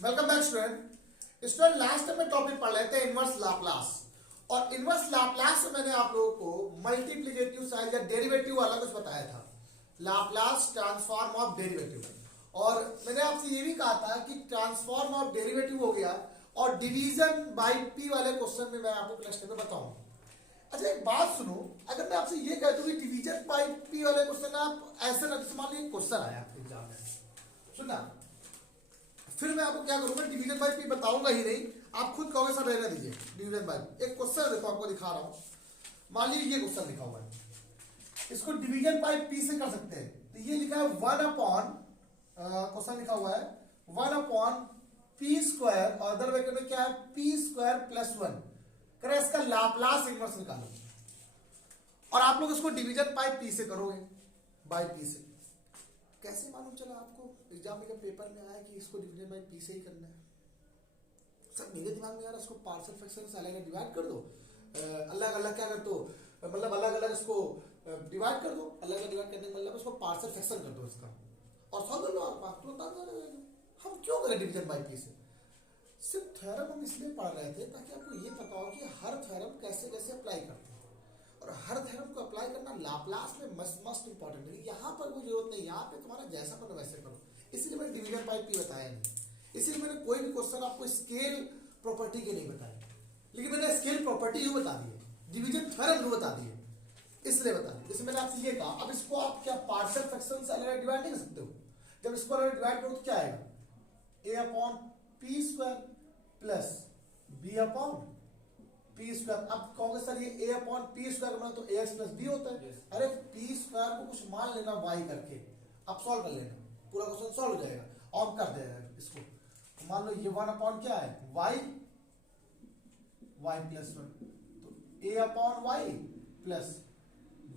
Welcome back student last time में topic पढ़ रहे थे इनवर्स लाप्लास। और इनवर्स लाप्लास में मैंने आप लोगों को मल्टीप्लिकेटिव साइज या डेरिवेटिव वाला कुछ बताया था, लाप्लास ट्रांसफॉर्म ऑफ डेरिवेटिव। और मैंने आपसे ये भी कहा था कि ट्रांसफॉर्म ऑफ डेरिवेटिव हो गया और डिवीजन बाय पी वाले क्वेश्चन में मैं आपको क्लास में बताऊंगा। अच्छा एक बात सुनो, अगर मैं आपसे ये कहता हूं कि डिवीजन बाय पी वाले क्वेश्चन आप ऐसे ना, मान लीजिए क्वेश्चन आया एग्जाम में, सुनना, फिर मैं आपको क्या करूंगा, डिवीजन बाय पी बताऊंगा ही नहीं, आप खुद कहोगे सर रहने दीजिए डिवीजन बाय। एक क्वेश्चन देखो, आपको दिखा रहा हूं, मान लीजिए ये क्वेश्चन लिखा हुआ है, इसको डिवीजन बाय पी से कर सकते हैं। तो ये लिखा है 1 अपॉन, क्वेश्चन लिखा हुआ है 1 अपॉन पी स्क्वायर, और अदर वे में क्या है पी स्क्वायर प्लस 1, करें इसका लाप्लास इनवर्स निकालो। और आप लोग इसको डिवीजन बाय पी से करोगे, बाय पी से। कैसे मालूम चला आपको एग्जाम में जब पेपर में आया कि इसको डिवीजन बाय पी से ही करना है? सर मेरे दिमाग में यार इसको पार्शियल फ्रैक्शन से अलग डिवाइड कर दो, अलग अलग क्या कर दो, मतलब अलग अलग इसको डिवाइड कर दो, अलग अलग डिवाइड करने का मतलब इसको पार्शियल फ्रैक्शन कर दो इसका, और सॉल्व कर लो आप तुरंत आंसर आ जाएगा। हम क्यों करें डिवीजन बाय पी से? सिर्फ थ्योरम हम इसलिए पढ़ रहे थे ताकि आपको ये पता हो कि हर थ्योरम कैसे कैसे अप्लाई करते हैं, और हर थ्योरम को अप्लाई करना लाप्लास में मस्ट इंपॉर्टेंट है। यहाँ पर कोई जरूरत नहीं, यहाँ पे तुम्हारा जैसा करो वैसे करो, इसीलिए मैंने डिवीजन बाय पी बताया नहीं। इसीलिए मैंने कोई भी क्वेश्चन आपको स्केल प्रॉपर्टी के नहीं बताया, लेकिन मैंने स्केल प्रॉपर्टी यू बता दी है, डिवीजन थ्योरम यू बता दी है, इसलिए बता दी। जैसे मैंने आपसे ये कहा, अब इसको आप क्या पार्शियल फ्रैक्शन से अलग डिवाइड नहीं कर सकते हो? जब इसको अलग डिवाइड करो तो क्या आएगा, a upon p square plus b upon p square. अब कहोगे सर ये ए अपॉन पी स्क्वायर बना तो ए एक्स प्लस बी होता है। अरे पी स्क्वायर को कुछ मान लेना वाई करके, अब सॉल्व कर लेना, पूरा क्वेश्चन सॉल्व हो जाएगा और कर देगा इसको। तो मान लो ये 1 अपॉन क्या है वाई, वाई प्लस 1, तो a upon Y plus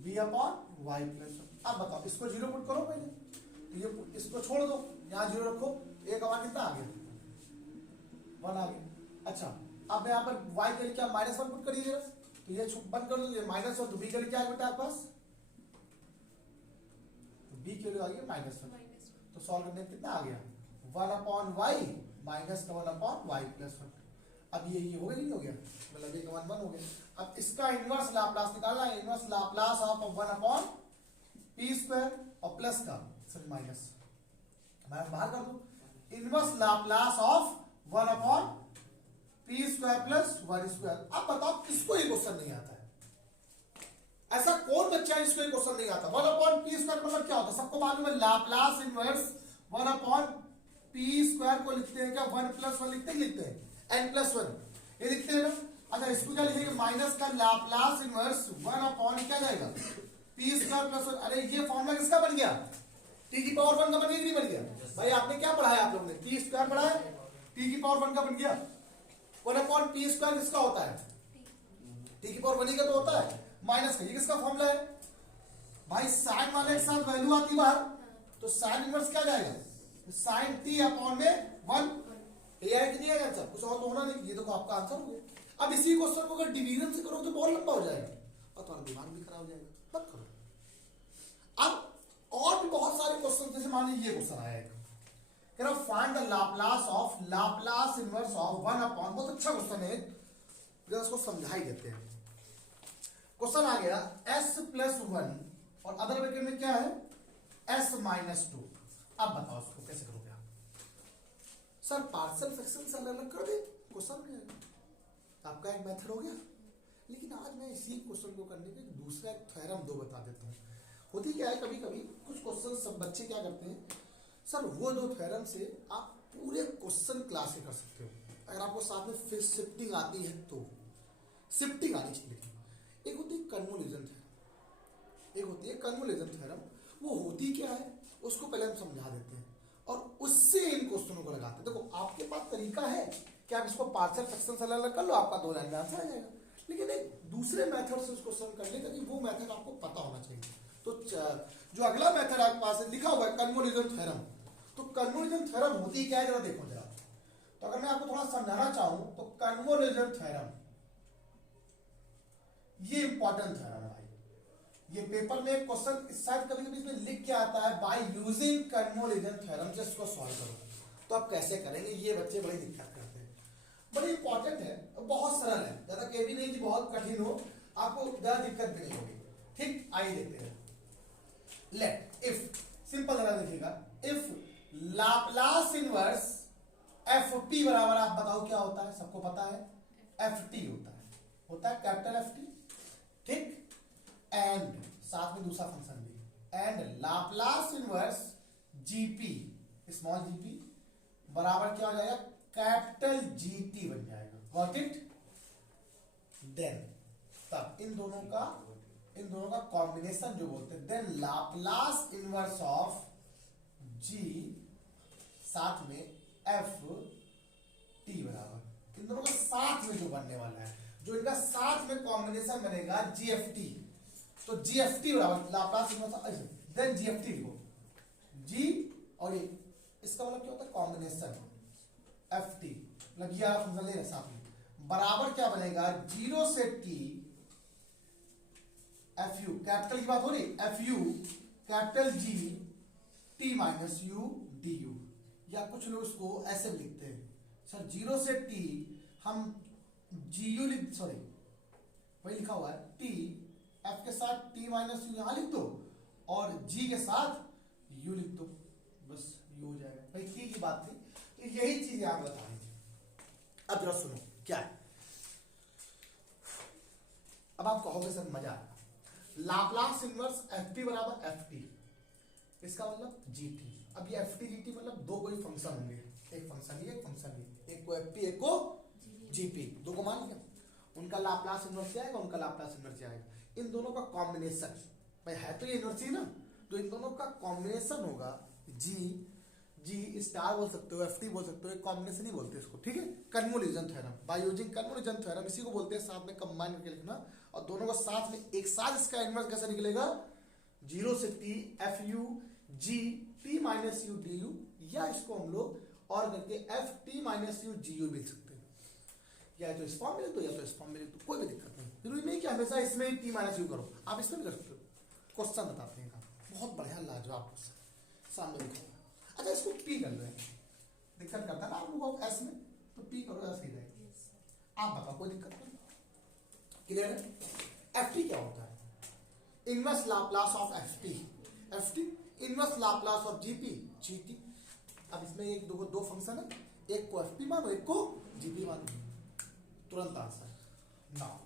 b upon Y plus 1। अब बताओ इसको जीरो पुट करो पहले, तो ये इसको छोड़ दो, यहां जीरो रखो, ए का मान कितना आ गया 1 आ गया। अच्छा अब यहाँ पर y के लिए क्या -1 पुट करिए जरा, तो ये बंद कर दो, ये -1, तो b के लिए क्या है बेटा आपके पास, तो b के लिए आ गया -1, तो सॉल्व करने कितना आ गया 1 upon Y minus 1 upon Y plus 1। अब ये हो गया नहीं हो गया, मतलब ये 1 1 हो गया। अब इसका इनवर्स लाप्लास निकालना है, inverse Laplace of 1 upon p square और प्लस का सॉरी माइनस, मैं बाहर कर दूं, inverse Laplace of 1 upon p square plus 1 square. अब बताओ किसको ये क्वेश्चन नहीं आता है? ऐसा कौन बच्चा है जिसको ये क्वेश्चन नहीं आता? 1 अपॉन पी स्क्वायर मतलब क्या होता है? सबको मालूम है Laplace inverse 1 upon p square को लिखते हैं क्या 1 प्लस 1 लिखते हैं n प्लस 1, ये लिखते हैं ना। अच्छा इसको क्या लिखेंगे, माइनस का लाप्लास इनवर्स 1 अपॉन क्या जाएगा पी स्क्वायर प्लस 1। अरे ये फॉर्मूला किसका बन गया, टी की पावर 1 का बन गया कि नहीं बन गया? भाई आपने क्या पढ़ा है, आप लोगों ने टी स्क्वायर पढ़ा है, टी की पावर 1 का बन गया। 1 अपॉन पी स्क्वायर किसका होता है, टी की पावर 1 का तो होता है, माइनस का, ये किसका फॉर्मूला है भाई, साइन वाले के साथ वैल्यू आती बाहर, तो साइन इनवर्स क्या जाएगा साइन टी अपॉन में 1, ये है कि नहीं है आंसर, कुछ और तो होना नहीं, ये तो आपका आंसर हो गया। अब इसी क्वेश्चन को अगर डिवीजन से करो तो बहुत लंबा हो जाएगा और तुम्हारा दिमाग भी खराब हो जाएगा, मत करो। अब और भी बहुत सारे क्वेश्चन, जैसे मान लीजिए ये क्वेश्चन आया है, find the Laplace of Laplace inverse of 1 upon, बहुत अच्छा क्वेश्चन है, इसको समझा ही देते हैं। क्वेश्चन आ गया s प्लस 1 और अदर ब्रैकेट में क्या है s माइनस 2। अब बताओ इसको कैसे करोगे आप? सर पार्शियल फ्रैक्शन से अलग कर दे क्वेश्चन में, आपका एक मेथड हो गया। लेकिन आज मैं इसी क्वेश्चन को करने के दूसरा एक थ्योरम 2 बता देता हूँ। होती क्या है, कभी कभी कुछ क्वेश्चन सब बच्चे क्या करते हैं, सर वो 2 थ्योरम से आप पूरे क्वेश्चन क्लास कर सकते हो, अगर आपको साथ में फिर शिफ्टिंग आती है तो, शिफ्टिंग आनी चाहिए। एक होती है कन्वोल्यूशन थ्योरम, एक होती है कन्वोल्यूशन थ्योरम। वो होती क्या है उसको पहले हम समझा देते हैं और उससे इन क्वेश्चनों को लगाते हैं। देखो आपके पास तरीका है कि आप इसको पार्शियल फ्रैक्शन से अलग कर लो, आपका 2 लाइन में आंसर आ जाएगा, लेकिन एक दूसरे मेथड से उसको सॉल्व करने का, वो मेथड आपको पता होना चाहिए। तो जो अगला मेथड आपके पास लिखा हुआ है कन्वोल्यूशन थ्योरम, तो कन्वोल्यूशन थ्योरम होती क्या है जरा देखो जरा। तो अगर मैं आपको थोड़ा समझाना चाहूं तो कन्वोल्यूशन थ्योरम ये इंपॉर्टेंट थ्योरम है भाई, ये पेपर में एक क्वेश्चन शायद कभी कभी इसमें लिख के आता है, बाय यूजिंग कन्वोल्यूशन थ्योरम से इसको सॉल्व करो। तो आप कैसे करेंगे, ये बच्चे बड़ी दिक्कत करते हैं। बड़ी इंपॉर्टेंट है, बहुत सरल है, ज्यादा के भी नहीं कि बहुत कठिन हो, आपको ज्यादा दिक्कत भी नहीं होगी। ठीक, आइए देखते हैं। लेट इफ, सिंपल जरा देखिएगा, if Laplace inverse F T बराबर, आप बताओ क्या होता है, सबको पता है एफ टी होता है कैपिटल एफ टी। ठीक, एंड साथ में दूसरा फंक्शन भी, and Laplace inverse GP, small GP बराबर क्या हो जाएगा, कैपिटल जीटी बन जाएगा। Got it? देन तब इन दोनों का कॉम्बिनेशन जो बोलते हैं, देन लाप्लास इनवर्स ऑफ जी साथ में एफ टी बराबर, इन दोनों का साथ में जो बनने वाला है, जो इनका साथ में कॉम्बिनेशन बनेगा जीएफटी, तो जीएफटी बराबर लाप्लास इनवर्स, देन जीएफटी लिखो, जी और ये, इसका मतलब क्या होता है कॉम्बिनेशन एफ टी, मतलब ये फंक्शन ले रहे साथ में, बराबर क्या बनेगा, 0 से टी एफ यू, कैपिटल की बात हो रही, F you capital G T minus U D U, या कुछ लोग इसको ऐसे लिखते हैं सर 0 से टी हम जी यू लिख, सॉरी वही लिखा हुआ है टी, एफ के साथ टी माइनस यू यहां लिख दो और जी के साथ यू लिख दो, बस यू हो जाएगा। भाई टी की बात थी, तो यही चीज आप बता रही थी। अब जरा सुनो क्या है, अब आप कहोगे सर मजा आया, लाप्लास इनवर्स एफ टी बराबर एफ टी, इसका मतलब जी टी। अब ये एफ टी जी टी मतलब दो कोई फंक्शन होंगे, एक फंक्शन ये, एक फंक्शन ये, एक को एफ पी एक को जीपी, दो को मान लिया, उनका लाप्लास इनवर्स आएगा, उनका लाप्लास इनवर्स आएगा, इन दोनों का कॉम्बिनेशन, भाई है तो ये इनवर्स ही ना, तो इन दोनों का कॉम्बिनेशन होगा जी स्टार बोल सकते हो, एफ टी बोल सकते हो, एक कॉम्बिनेशन ही बोलते हैं इसको। ठीक है, convolution theorem, by using convolution theorem इसी को बोलते हैं, साथ में कंबाइन करके लिखना, और दोनों का साथ में एक साथ इसका इनवर्स कैसे निकलेगा, 0 से T F U G T minus U D U, या इसको हम लोग और करके F T minus U G U लिख सकते हैं, या तो इस फॉर्म में लिख दो या तो इस फॉर्म में लिख दो, कोई भी दिक्कत नहीं, जरूरी नहीं कि हमेशा इसमें ही टी माइनस यू करो, आप इसमें भी कर सकते हो। क्वेश्चन बताते हैं, बहुत बढ़िया लाजवाब क्वेश्चन सामने लिखो। अच्छा इसको पी कर लो, दिक्कत करता है ना आप लोगों को एस में, तो पी करो एस की जाएगी, आप बताओ कोई दिक्कत नहीं, क्लियर है? एफ टी क्या होता है, inverse Laplace of F T inverse Laplace of GP GT. अब इसमें एक दो फंक्शन है, एक को एफ पी मानो एक को जीपी मानो, तुरंत answer. Now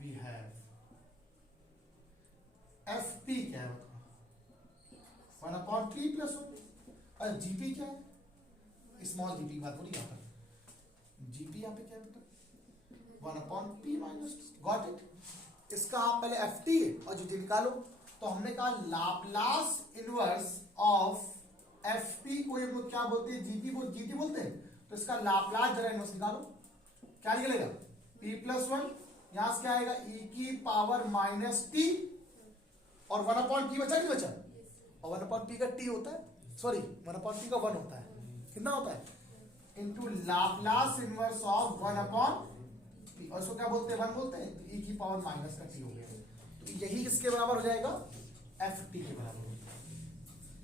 we have F P क्या है, 1/3 प्लस 1, और जीपी क्या है, स्मॉल जीपी की बात हो रही है यहाँ पर, जीपी यहाँ पे क्या है 1/p माइनस, गॉट इट? इसका आप पहले एफ टी और जीटी निकालो, तो हमने कहा Laplace inverse of F T को ये क्या बोलते हैं, जीपी को जीटी बोलते हैं, तो इसका लाप्लास जरा इनवर्स निकालो, क्या निकलेगा p प्लस 1, यहां से क्या आएगा e की पावर माइनस टी, और 1/p बचा नहीं बचा, और 1/p का t होता है, सॉरी 1/p का 1 होता है, कितना होता है into Laplace inverse of 1/p, और इसको क्या बोलते हैं 1 बोलते हैं, तो e की पावर माइनस का t हो गया, तो यही किसके बराबर हो जाएगा, एफ टी के बराबर।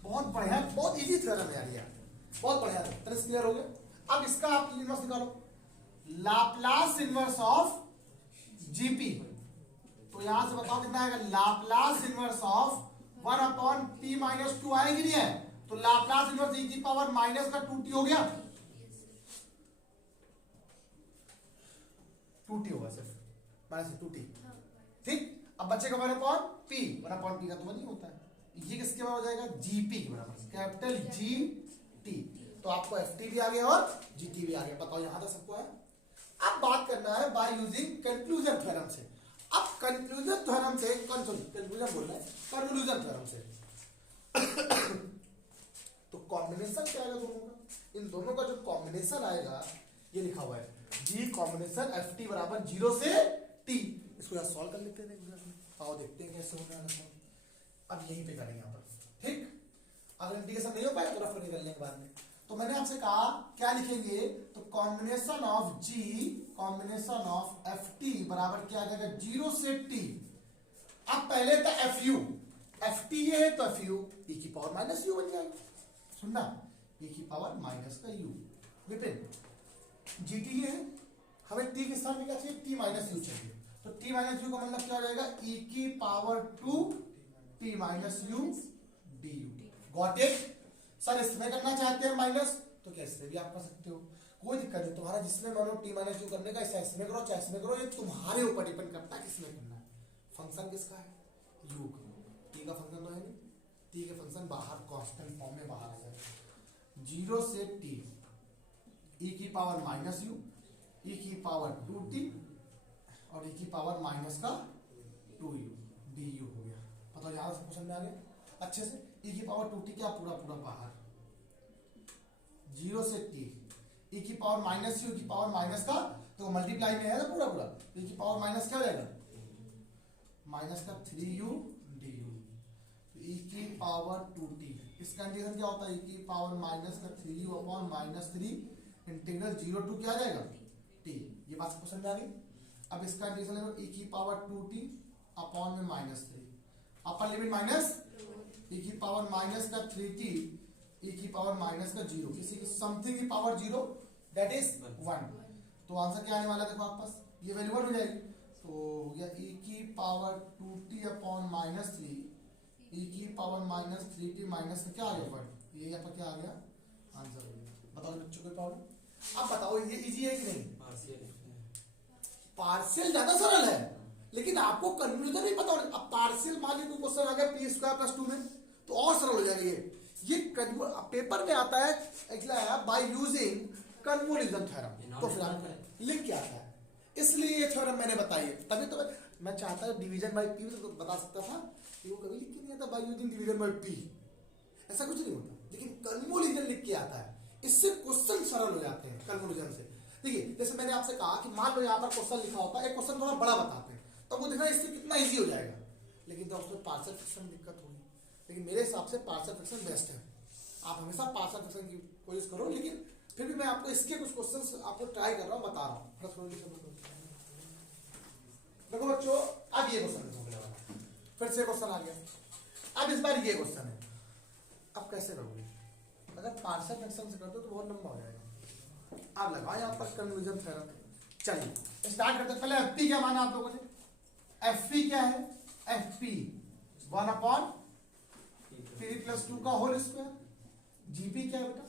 बहुत बढ़िया, बहुत इजी थ्योरम है यार ये, बहुत बढ़िया, तरह से क्लियर हो गया। अब इसका आप इनवर्स निकालो, लाप्लास इनवर्स ऑफ जीपी, तो यहां से बताओ कितना आएगा, Laplace inverse of 1/p minus 2 आएगी नहीं है, तो लाप्लास इनवर्स e की पावर माइनस का 2t हो गया, 2t होगा सिर्फ माइनस 2t। ठीक, अब बचेगा 1/p, 1/p का तो 1 ही होता है, ये किसके बराबर हो जाएगा, जीपी के बराबर, कैपिटल जी टी, तो आपको एफ टी भी आ गया और जी टी भी आ गया। बताओ यहां तक सबको है। अब बात करना है बाय यूजिंग कंक्लूजन थ्योरम से। अब कंक्लूजन थ्योरम से, कंक्लूजन बोल रहे हैं, कंक्लूजन थ्योरम से तो कॉम्बिनेशन क्या आएगा दोनों का, इन दोनों का जो कॉम्बिनेशन आएगा ये लिखा हुआ है, जी कॉम्बिनेशन एफ टी बराबर 0 से टी। इसको यहां सॉल्व कर लेते हैं, आओ देखते हैं कैसे होने वाला है। अब यहीं पे करेंगे यहाँ पर, ठीक, अगर इंटीग्रेशन नहीं हो पाए तो रफ निकलने के बाद में, तो मैंने आपसे कहा क्या लिखेंगे, तो combination of G combination of F T बराबर क्या आ जाएगा, 0 से टी। अब पहले था एफ यू, एफ टी ये है तो एफ यू e की पावर माइनस यू बन जाएगा, सुनना, e की पावर माइनस का u। विपिन gt ये है, हमें t के स्थान में क्या चाहिए, t माइनस u चाहिए, तो t माइनस u का मतलब क्या हो जाएगा, e की power 2 t minus u du। Got it. Sir इसमें करना चाहते हैं माइनस, तो क्या इसमें भी आप कर सकते हो, कोई दिक्कत नहीं, तुम्हारा जिसमें मानो t माइनस u करने का, इसमें करो चाहे इसमें करो, ये तुम्हारे ऊपर डिपेंड करता है किसमें करना है। फंक्शन किसका है, u का, t का फंक्शन तो है नहीं, t के फंक्शन बाहर कांस्टेंट फॉर्म में बाहर आ जाए, 0 से t e की पावर माइनस u, e की पावर 2t और e की पावर माइनस का 2u du हो गया। पता हो यहाँ से क्वेश्चन में आ गया अच्छे से। e की पावर 2t क्या, पूरा पूरा बाहर, 0 से t e की पावर माइनस u की पावर माइनस का, तो मल्टीप्लाई में है ना पूरा पूरा, e की पावर माइनस क्या हो जाएगा, माइनस का 3u du, e की पावर 2t, इस कंडीशन क्या होता है, e की पावर माइनस का 3u upon minus 3 integral 0 to क्या आ जाएगा t। ये बात क्वेश्चन में आ गई। अब इसका कंडीशन है e की पावर 2t अपॉन में माइनस 3, अपर लिमिट माइनस e की पावर माइनस का 3t e की पावर माइनस का 0, किसी की समथिंग की पावर 0 दैट इज 1, तो आंसर क्या आने वाला है, देखो आपके पास ये वैल्यू 1 हो जाएगी, तो या e की power 2t upon minus 3 e की पावर माइनस 3t माइनस का क्या आ गया 1, ये यहाँ पर क्या आ गया आंसर हो गया। बताओ बच्चों कोई प्रॉब्लम, अब बताओ ये इजी है कि नहीं, पार्शियल ज्यादा सरल है, लेकिन आपको कन्फ्यूजन नहीं पता। अब पार्शियल मान लीजिए कोई क्वेश्चन आ गया पी स्क्वायर प्लस 2 में, तो और सरल हो जाएगा ये पेपर में आता है बाय यूजिंग कन्वोल्यूशन थ्योरम, तो फिर आपको लिख के आता है, इसलिए ये थ्योरम मैंने बताई है, तभी तो मैं चाहता हूँ डिवीजन बाय पी तो बता सकता था, कि वो कभी लिख के नहीं आता by using division by P, ऐसा कुछ नहीं होता, लेकिन कन्वोल्यूशन लिख के आता है, इससे क्वेश्चन सरल हो जाते हैं कन्वोल्यूशन से। देखिए जैसे मैंने आपसे कहा कि मान लो यहाँ पर क्वेश्चन लिखा होता है, एक क्वेश्चन थोड़ा बड़ा बताते हैं, तो वो देखना इससे कितना इजी हो जाएगा, लेकिन तो उसमें पार्शियल फ्रैक्शन दिक्कत होगी, लेकिन मेरे हिसाब से पार्शियल फ्रैक्शन बेस्ट है, आप हमेशा पार्शियल फ्रैक्शन की कोशिश करो, लेकिन फिर भी मैं आपको इसके कुछ क्वेश्चंस आपको ट्राई कर रहा हूँ, बता रहा हूँ। देखो बच्चों, अब ये क्वेश्चन फिर से क्वेश्चन आ गया, अब इस बार ये क्वेश्चन है, अब कैसे करोगे, अगर पार्शियल फ्रैक्शन से करते हो तो बहुत लंबा हो जाएगा। अब लगाओ यहाँ पर कन्वर्जन थ्योरम, चलिए स्टार्ट करते हैं। पहले एफपी क्या माना आप लोगों ने, एफपी क्या है, एफपी 1 अपॉन 3 प्लस 2 का होल स्क्वायर, जीपी क्या है बेटा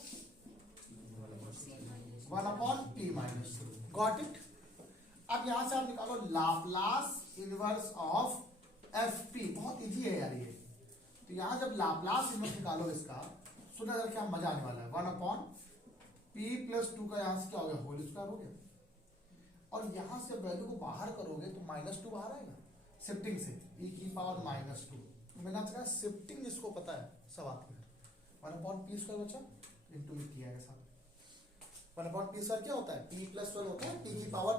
1 upon p minus 2, got it. अब यहां से आप निकालो लाप्लास इनवर्स ऑफ एफपी, बहुत इजी है यार ये, तो यहां जब लाप्लास इनवर्स निकालो इसका, सुना जरा क्या मजा आने वाला है, 1 अपॉन p प्लस 2 का यहां से क्या हो गया होल स्क्वायर हो गया, और यहां से वैल्यू को बाहर करोगे तो -2 बाहर आएगा शिफ्टिंग से, e की पावर -2, मैंने आपसे कहा शिफ्टिंग जिसको पता है सब आती है, 1 अपॉन p स्क्वायर बचा इंटू में किया है साहब, 1 अपॉन p स्क्वायर क्या होता है, p प्लस 1 होता है, t की पावर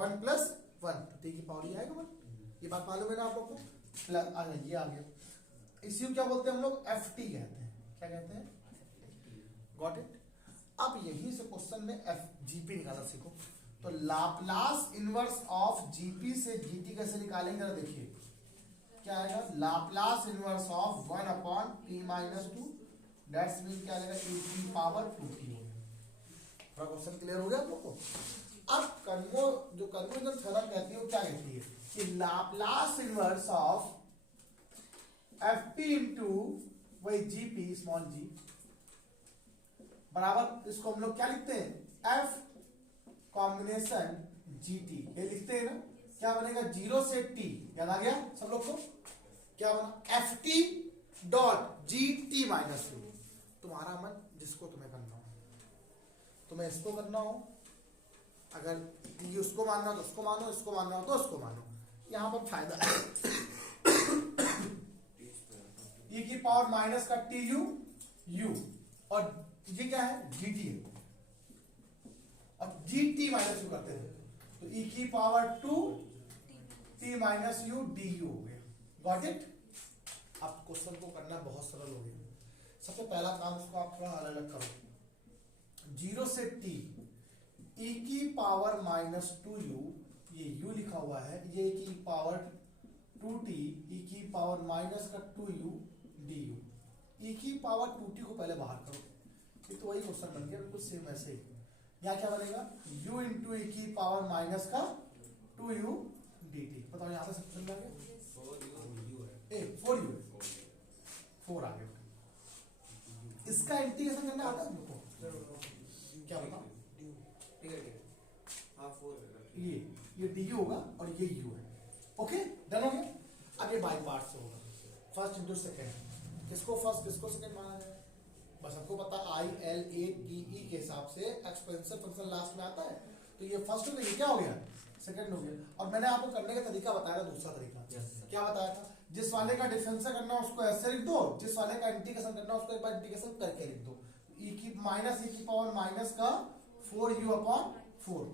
1 प्लस 1, तो t की पावर ये आएगा 1, ये बात मालूम है ना आप लोग को, प्लस ये आ गया, इसी को क्या बोलते हैं हम लोग, ft कहते हैं, क्या कहते हैं, गॉट इट। अब यही से क्वेश्चन में एफ जीपी निकालना सीखो, तो लाप्लास इनवर्स ऑफ जीपी से जीटी कैसे निकालेंगे जरा देखिए, क्या आएगा, Laplace inverse of 1 upon p minus 2, that's mean क्या आएगा, e की पावर 2t हो गया। थोड़ा क्वेश्चन क्लियर हो गया आप लोग को। अब जो कन्वर्जन थ्योरम कहती है वो क्या कहती है, कि Laplace inverse of FP into वही जीपी स्मॉल जी बराबर, इसको हम लोग क्या लिखते हैं, एफ कॉम्बिनेशन जीटी, ये लिखते हैं ना, क्या बनेगा 0 से t, याद आ गया सब लोग को, क्या बना F T dot G T minus 2, तुम्हारा मन जिसको तुम्हें करना हो, तुम्हें इसको करना हो, अगर t उसको मानना हो तो उसको मानो, इसको मानना हो तो उसको मानो, यहाँ पर फायदा e की पावर माइनस का टी यू यू, और ये क्या है gt है, अब gt माइनस यू करते हैं तो e की power 2 t minus U D you हो गया, गॉट इट। अब क्वेश्चन को करना बहुत सरल हो गया, सबसे पहला काम उसको आप थोड़ा अलग अलग करो, 0 से t e की पावर माइनस 2u, ये u लिखा हुआ है, ये e की पावर 2t e की पावर माइनस का 2u du, e की पावर 2t को पहले बाहर करो, ये तो वही क्वेश्चन बन गया बिल्कुल सेम ऐसे ही। यहाँ क्या बनेगा u इंटू e की पावर माइनस का 2u dt। बताओ यहाँ पे सब चल रहा है 4u 4 आ गया। इसका इंटीग्रेशन करना आता है हमको क्या बताओ ये du होगा और ये u है। ओके डन हो गया। अब ये बाई पार्ट से होगा फर्स्ट इंटू सेकेंड। किसको फर्स्ट किसको सेकेंड माना जाए बस हमको पता I L A T E के हिसाब से एक्सपोनेंशियल फंक्शन लास्ट में आता है तो ये फर्स्ट हो गया क्या हो गया सेकंड हो गया। और मैंने आपको करने का तरीका बताया था दूसरा तरीका क्या बताया था जिस वाले का डिफरेंस करना उसको ऐसे लिख दो जिस वाले का इंटीग्रेशन करना उसको एक बार इंटीग्रेशन करके लिख दो e की पावर माइनस का 4u अपॉन 4।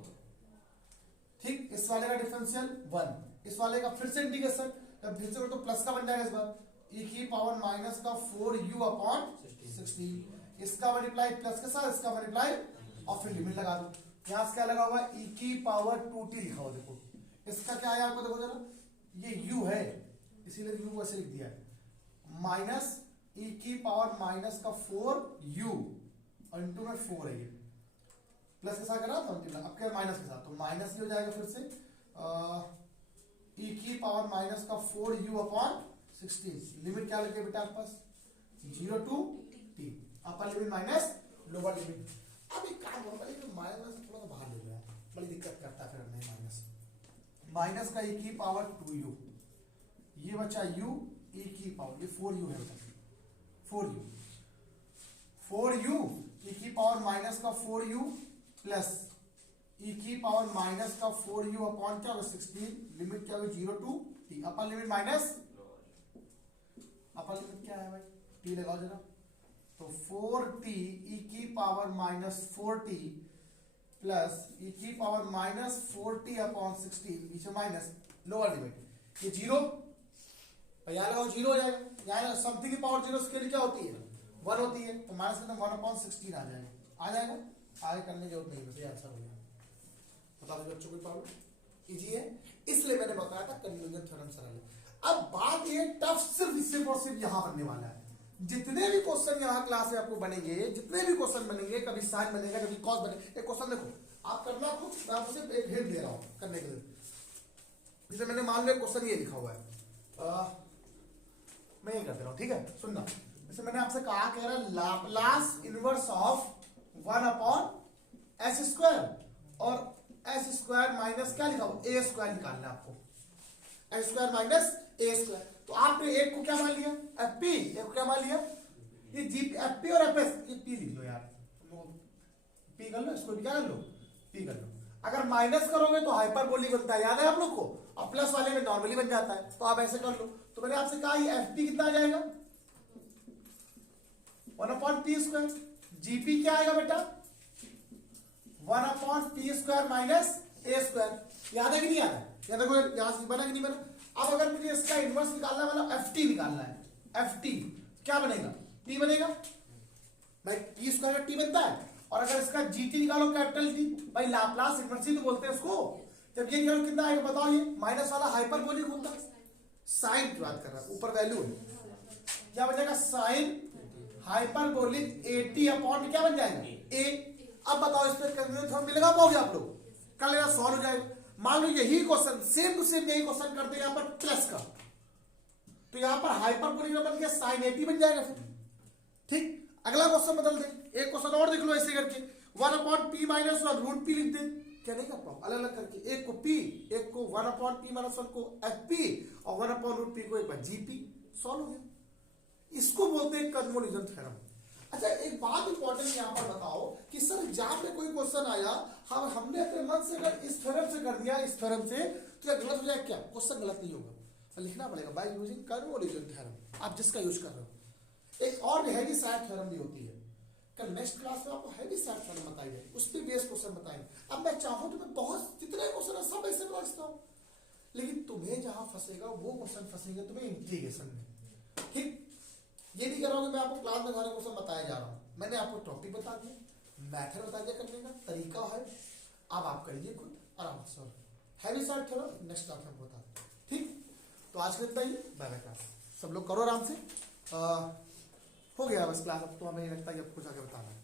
ठीक इस वाले का डिफरेंशियल 1 इस वाले का फिर से इंटीग्रेशन जब फिर से तो प्लस का बन जाएगा इस बार e की पावर माइनस का 4u अपॉन 16 इसका मल्टीप्लाई प्लस के साथ इसका मल्टीप्लाई और फिर लिमिट लगा दो। यहां से क्या लगा हुआ है e की पावर 2t लिखा हुआ देखो इसका क्या है आपको देखो जरा ये u है इसीलिए u को ऐसे लिख दिया है माइनस e की पावर माइनस का 4u और इंटू में 4 है ये प्लस के साथ करा था अब क्या माइनस के साथ तो माइनस हो जाएगा फिर से e की पावर माइनस का 4u अपॉन 16 लिमिट क्या लगे बेटा आपके पास 0 to t upper limit minus lower limit. अब एक काम करो पहले माइनस से थोड़ा सा बाहर ले लो बड़ी दिक्कत करता है फिर नहीं माइनस का e की पावर 2u ये बचा u e की पावर ये 4u है बेटा 4u e की पावर माइनस का 4u प्लस e की पावर माइनस का 4u अपॉन क्या होगा 16 लिमिट क्या होगी 0 to t upper limit minus upper limit क्या है भाई t लगाओ जरा तो 4t e की power minus 4t plus e की पावर माइनस 4t अपॉन 16 बीच में माइनस लोअर लिमिट ये 0 यहाँ लगाओ 0 हो जाएगा यहाँ समथिंग की पावर 0 उसके लिए क्या होती है 1 होती है तो माइनस में 1 अपॉन 16 आ जाएगा आगे करने की जरूरत नहीं बस ये आंसर हो गया। बता दो बच्चों कोई प्रॉब्लम इजी है इसलिए मैंने बताया था कन्वर्जन थ्योरम सरल है। अब बात ये टफ सिर्फ और सिर्फ यहाँ बनने वाला है जितने भी क्वेश्चन यहाँ क्लास में आपको बनेंगे जितने भी क्वेश्चन बनेंगे कभी साइन बनेगा कभी कॉस बनेगा एक क्वेश्चन देखो आप करना कुछ मैं आपको सिर्फ एक हिंट दे रहा हूँ करने के लिए जैसे मैंने मान लिया क्वेश्चन ये लिखा हुआ है मैं ये कर दे रहा हूँ ठीक है सुनना जैसे मैंने आपसे कहा कह रहा है Laplace inverse of 1 upon S square और एस स्क्वायर माइनस क्या लिखा हुआ ए स्क्वायर निकालना है आपको एस स्क्वायर माइनस ए स्क्वायर तो आपने एक को क्या मान लिया एफ पी एक को क्या मान लिया ये जी एफ पी और एफ एस ये पी लिख लो यार पी कर लो इसको भी क्या कर लो पी कर लो। अगर माइनस करोगे तो हाइपरबोलिक बनता है याद है आप लोग को और प्लस वाले में नॉर्मली बन जाता है तो आप ऐसे कर लो। तो मैंने आपसे कहा ये एफ पी कितना आ जाएगा 1 अपॉन पी स्क्वायर जीपी क्या आएगा बेटा 1 अपॉन पी स्क्वायर माइनस ए स्क्वायर याद है कि नहीं याद है या देखो यहां से बना कि नहीं बना। अब अगर मुझे इसका इनवर्स निकालना है मतलब एफ टी निकालना है एफ टी क्या बनेगा टी बनेगा भाई टी स्क्वायर का टी बनता है और अगर इसका जी टी निकालो कैपिटल टी भाई लाप्लास इनवर्स ही तो बोलते हैं उसको। जब ये निकालो कितना आएगा बताओ ये माइनस वाला हाइपरबोलिक होता है साइन की बात कर रहा है ऊपर वैल्यू क्या बन जाएगा साइन हाइपरबोलिक 80 अपॉन क्या बन जाएगा ए। अब बताओ इस पर कन्वर्जन थ्योरम भी लगा पाओगे आप लोग कर लेना सॉल्व हो जाएगा। मान लो यही क्वेश्चन सेम टू सेम यही क्वेश्चन करते हैं यहाँ पर प्लस का तो यहाँ पर हाइपरबोलिक बन गया साइन 80 बन जाएगा फिर ठीक। अगला क्वेश्चन बदल दे एक क्वेश्चन और देख लो ऐसे करके 1 upon P minus 1 root P लिख दे क्या नहीं कर पाओ अलग अलग करके एक को पी एक को 1 अपॉन पी माइनस 1 को एफ पी और 1 अपॉन रूट पी को एक बार जीपी सॉल्व हो गया। इसको बोलते हैं कन्वोल्यूशन थ्योरम। अच्छा एक बात इंपॉर्टेंट यहाँ पर बताओ कि सर एग्जाम में कोई क्वेश्चन आया हमने अपने मन से अगर इस थ्योरम से कर दिया इस थ्योरम से तो क्या गलत हो जाए क्या क्वेश्चन गलत नहीं होगा तो लिखना पड़ेगा बाय यूजिंग कन्वोल्यूशन थ्योरम आप जिसका यूज कर रहे हो। एक और भी हैवी साइड थ्योरम भी होती है कल नेक्स्ट क्लास में आपको हैवी साइड थ्योरम बताई जाए उस पर बेस क्वेश्चन बताएंगे। अब मैं चाहूँ तो मैं बहुत जितने क्वेश्चन है सब ऐसे बता सकता हूँ लेकिन तुम्हें जहां फंसेगा वो क्वेश्चन फंसेंगे तुम्हें इंटीग्रेशन में ठीक। ये नहीं कर रहा हूँ कि मैं आपको क्लास में सारे क्वेश्चन बताया जा रहा हूँ मैंने आपको टॉपिक बता दिया मेथड बता दिया करने का तरीका है अब आप करिए खुद आराम से heavy side theorem next class में बता दें ठीक। तो आज के इतना ही बाय बाय क्लास सब लोग करो आराम से हो गया बस क्लास अब तो हमें लगता है कि अब कुछ आगे बताना है।